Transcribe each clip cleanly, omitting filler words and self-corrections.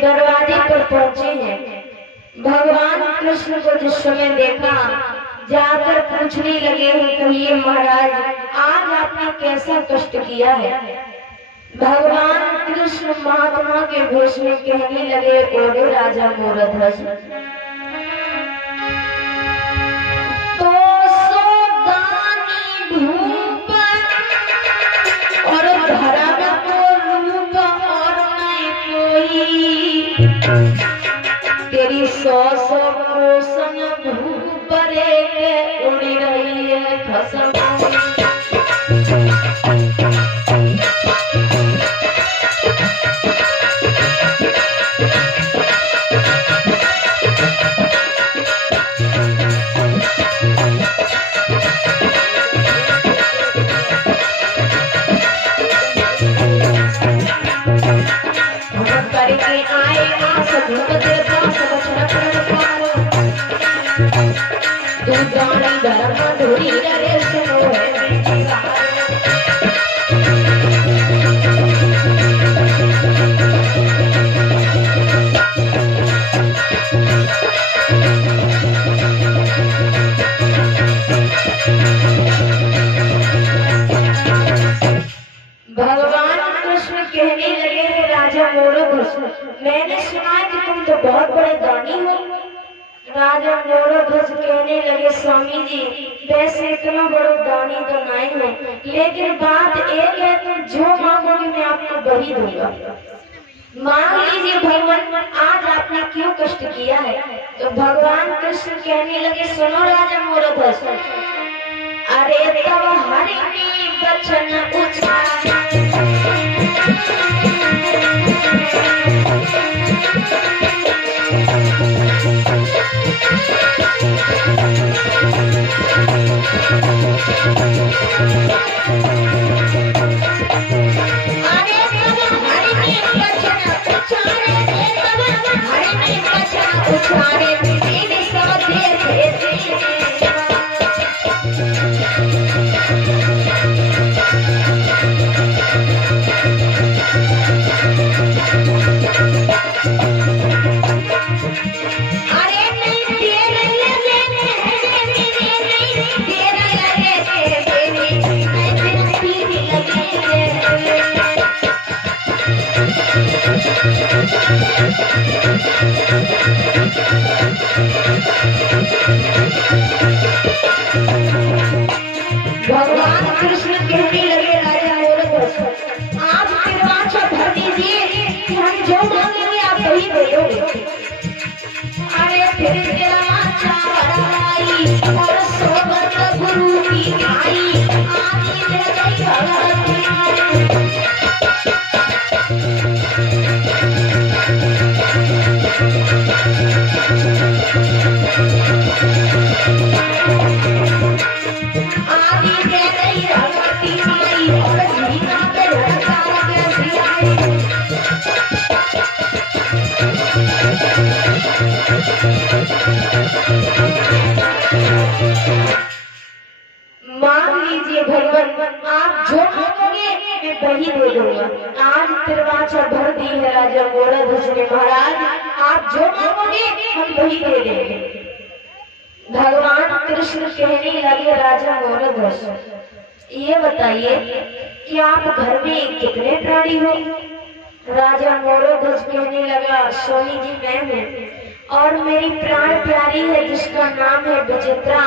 दरवाजे पर पहुंचे हैं। भगवान कृष्ण को जिस समय देखा, जाकर पूछने लगे हैं, कहिए महाराज आज आपने कैसा कष्ट किया है। भगवान कृष्ण महात्मा के भेष में कहने लगे, ओरे राजा मोरध्वज, तो सोदानी धूप और धर्म को रूप और नहीं कोई, तेरी सौ कोसन धूप रे उड़ रही है फसल। मैंने सुना है कि तुम तो बहुत बड़े दानी हो। राजा मोरध्वज कहने लगे, स्वामी जी वैसे इतना बड़ा दानी तो नहीं हो, लेकिन बात एक है, तुम जो मांगोगे मैं आपको वही दूंगा। मांग लीजिए भगवान, आज आपने क्यों कष्ट किया है। तो भगवान कृष्ण कहने लगे, सुनो राजा मोरध्वज, अरे तब हरि ने वचन उचारा, भगवान कृष्ण कहने लगे, राजा मोरध्वज आप तिरवाचा भर दीजिए कि हम जो मांगेंगे आप वही दे दोगे। अरे फिर तिरवाचा भराई और सोबत गुरु की आई, आदि जगत भगवती। मान लीजिए भगवान, आप जो मांगोगे मैं वही दे दूंगा। आज तिरवाचा भर दी है राजा मोरध्वज ने, महाराज आप जो मांगोगे हम वही दे देंगे। भगवान कृष्ण कहने लगे, राजा मोरध्वज ये बताइए कि आप घर में कितने प्राणी हो। राजा मोरध्वज कहने लगा, स्वामी जी मैं हूँ और मेरी प्राण प्यारी है जिसका नाम है विचित्रा,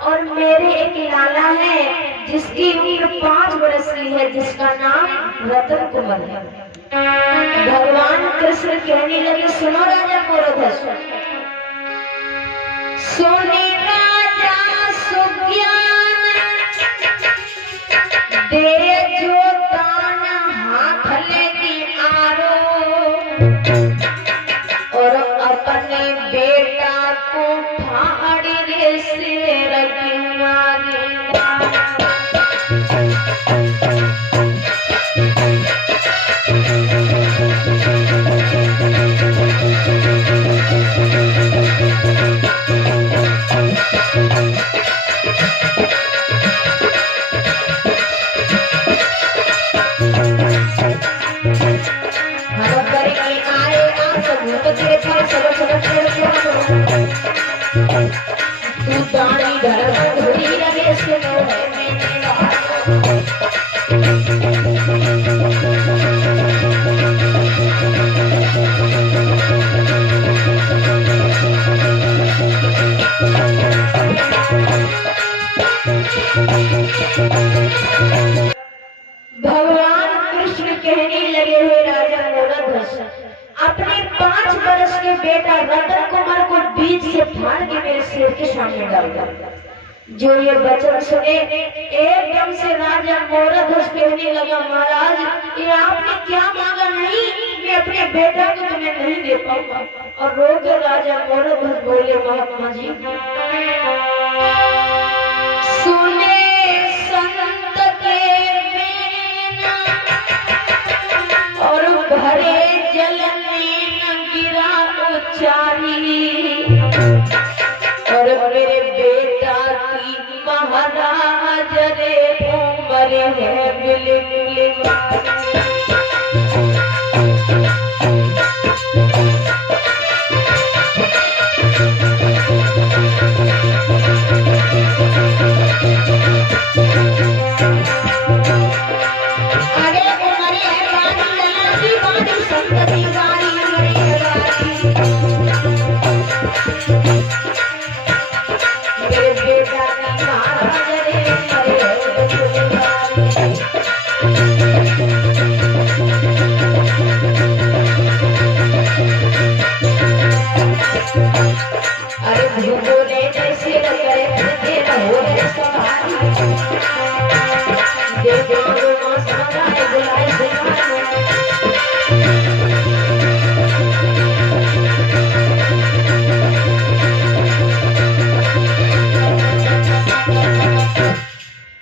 और मेरे एक लाला है जिसकी उम्र 5 वर्ष की है जिसका नाम रतन कुमार है। भगवान कृष्ण कहने लगे, सुनो राजा मोरध्वज, सोने राजा सुज्ञान दे जो दान हाथ लेगी आरो, और अपने बेटा को फाड़ी रे सिर की आगे। अपने 5 वर्ष के बेटा रतन कुमार को बीच से फाड़ के मेरे सिर के सामने डाल दिया। जो ये वचन सुने एकदम से राजा मोरध्वज कहने लगा, महाराज ये आपने क्या मांगा? नहीं, मैं अपने बेटा को तुम्हें नहीं दे पाऊंगा। और रो के राजा मोरध्वज बोले, महात्मा जी सुने संत के बिना और भरे जल में गिरा उचारी, और मेरे बेटा की महाराज रे उम्र है बिल्कुल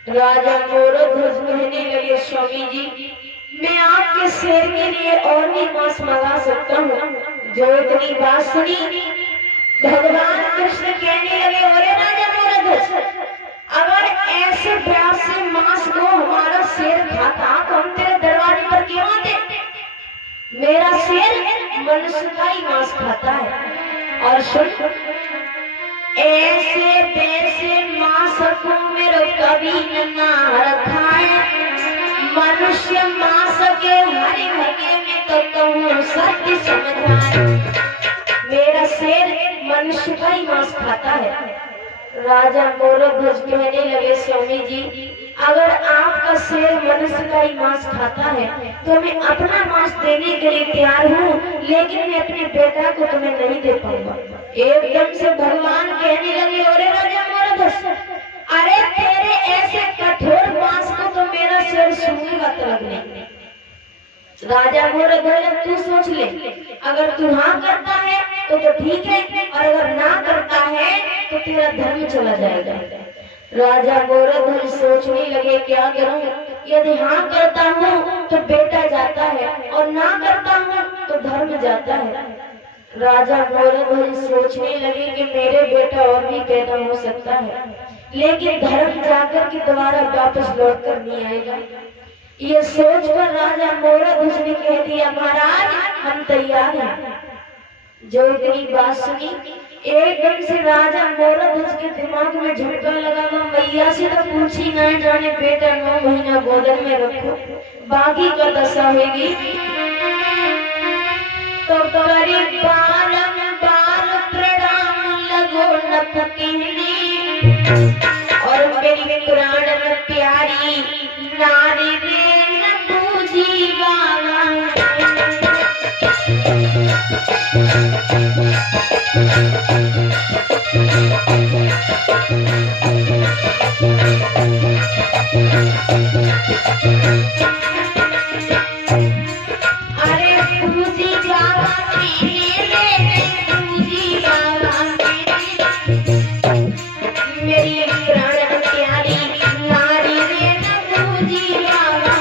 राजा मोरध्वज कहने लगे, स्वामी जी मैं आपके शेर के लिए और भी मांस मंगा सकता हूँ। जो इतनी बात सुनी भगवान कृष्ण कहने लगे, अरे राजा मोरध्वज अगर ऐसे प्यास से मांस को हमारा शेर खाता तो हम तेरे दरबार पर क्यों आते? मेरा शेर मनुष्य का ही मांस खाता है। और सुन, ऐसे वैसे मांस को मेरे कभी न रखा है। मनुष्य मांस के हरे भगे में तो कहूँ सत्य समझाए। मेरा शेर मनुष्य का ही मांस खाता है। राजा मोरध्वज कहने लगे, स्वामी जी अगर आपका शेर मनुष्य का ही मांस खाता है तो मैं अपना मांस देने के लिए तैयार हूँ, लेकिन मैं अपने बेटा को तुम्हें नहीं दे पाऊंगा। एकदम से भगवान कहने लगे, अरे राजा मोरध्वज अरे तेरे ऐसे कठोर मांस को तो मेरा शेर सूंघेगा तक नहीं। राजा मोरध्वज तू सोच ले, अगर तू हाँ करता है तो ठीक है, और अगर ना करता है तो तेरा धर्म चला जाएगा। राजा मोरध्वज सोचने लगे, क्या करूं? यदि हाँ करता हूँ तो बेटा जाता है, और ना करता हूँ तो धर्म जाता है। राजा मोरध्वज सोचने लगे कि मेरे बेटा और भी पैदा हो सकता है, लेकिन धर्म जाकर के दोबारा वापस लौट कर नहीं आएगा। ये सोचकर राजा मोरध्वज ने कह दिया, महाराज हम तैयार हैं। जो इतनी बात सुनी एकदम से राजा मोरध्वज के दिमाग में झटका लगा, मैया से तो पूछी ना जाने बेटा 9 महीना गोद में रखो, बाकी का दशा होगी तो करी बारंबार प्रणाम लगो नतकीनी, और मेरी प्राण प्यारी नारी रे न पूजी बाबा। अरे पूजी बाबा पूजी बाबा मेरी प्राण प्यारी नारी रे न पूजी बाबा।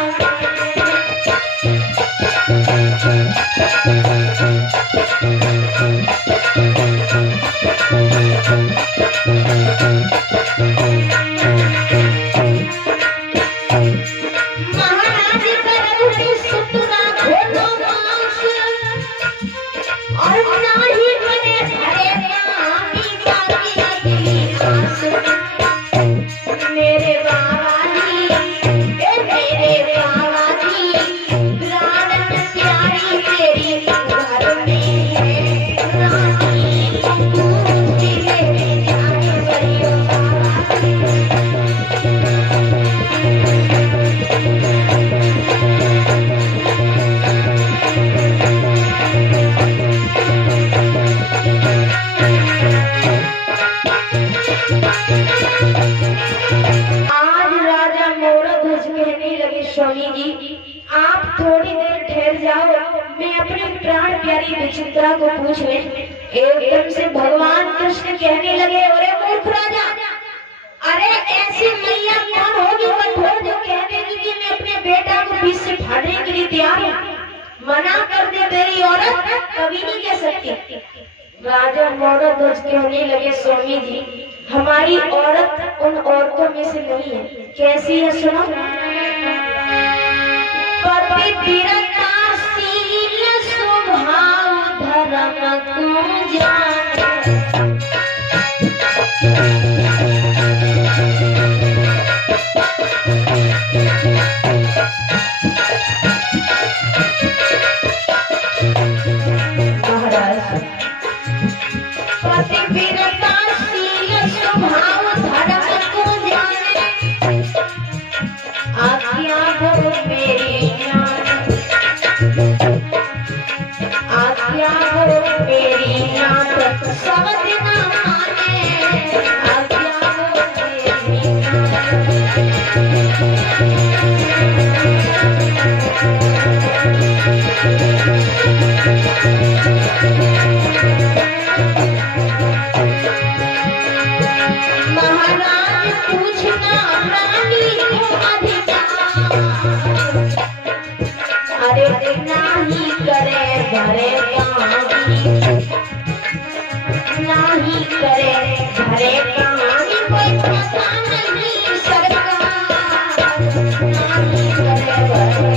विचित्रा को पूछ ले। एकदम से भगवान कृष्ण कहने लगे, अरे मूर्ख राजा, अरे ऐसी मैया कौन होगी कठोर जो कहने लगी मैं अपने बेटा को बीच से फाड़ने के लिए तैयार हूँ, मना कर दे, मेरी औरत कभी नहीं कह सकती। राजा मौरध्वज कहने लगे, स्वामी जी हमारी औरत उन औरतों में से नहीं है। कैसी है सुनो। पतिव्रता शील स्वभाव धर्म को जाने। महाराज पतिव्रता शील स्वभाव धर्म को जाने। आज्ञा हो मेरी आज्ञा हो मेरी नाथ सब दिन माने। आज्ञा हो मेरी महाराज पूछना रानी को अधिकार। अरे नाही करे भरे नहीं करे भरे कहानी कोई पता नहीं सरकार। नहीं करे भरे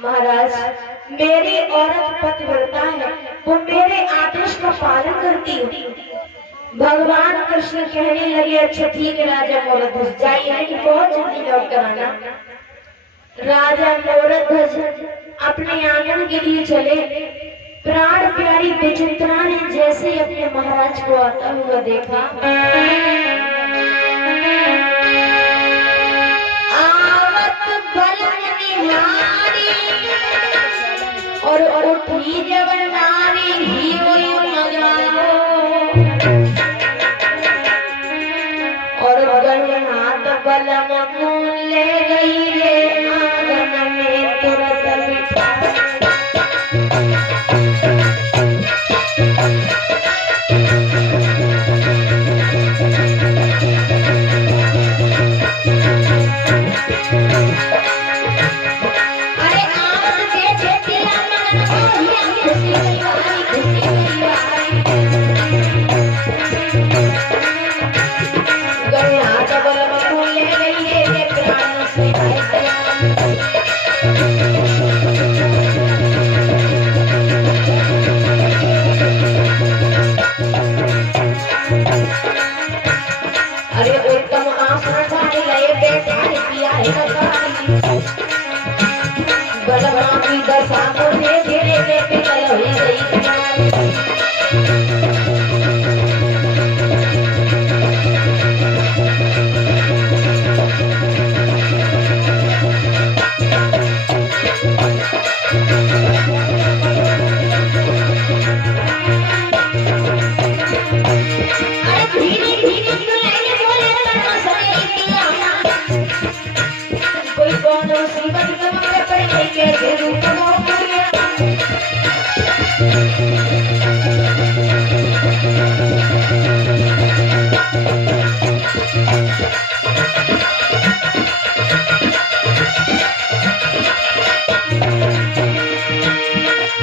महाराज मेरी औरत पतिव्रता है, वो मेरे आदेश का पालन करती है। भगवान कृष्ण कहने लगे, अच्छा ठीक है राजा मौरध्वज जाइए, लेकिन बहुत जल्दी लौट कर आना। राजा मौरध्वज अपने आंगन के लिए चले। प्राण प्यारी विचित्रा ने जैसे अपने महाराज को आता हुआ देखा, आवत बलन निहारी और उठी जब नारी ही मगाओ। और गए हाथ बलम को ले गई रे आंगन में तुरंत बिठा। अरे उत्तम आसन ठाने लए बैठा किया है बलवान की दशा को धीरे धीरे पे गई।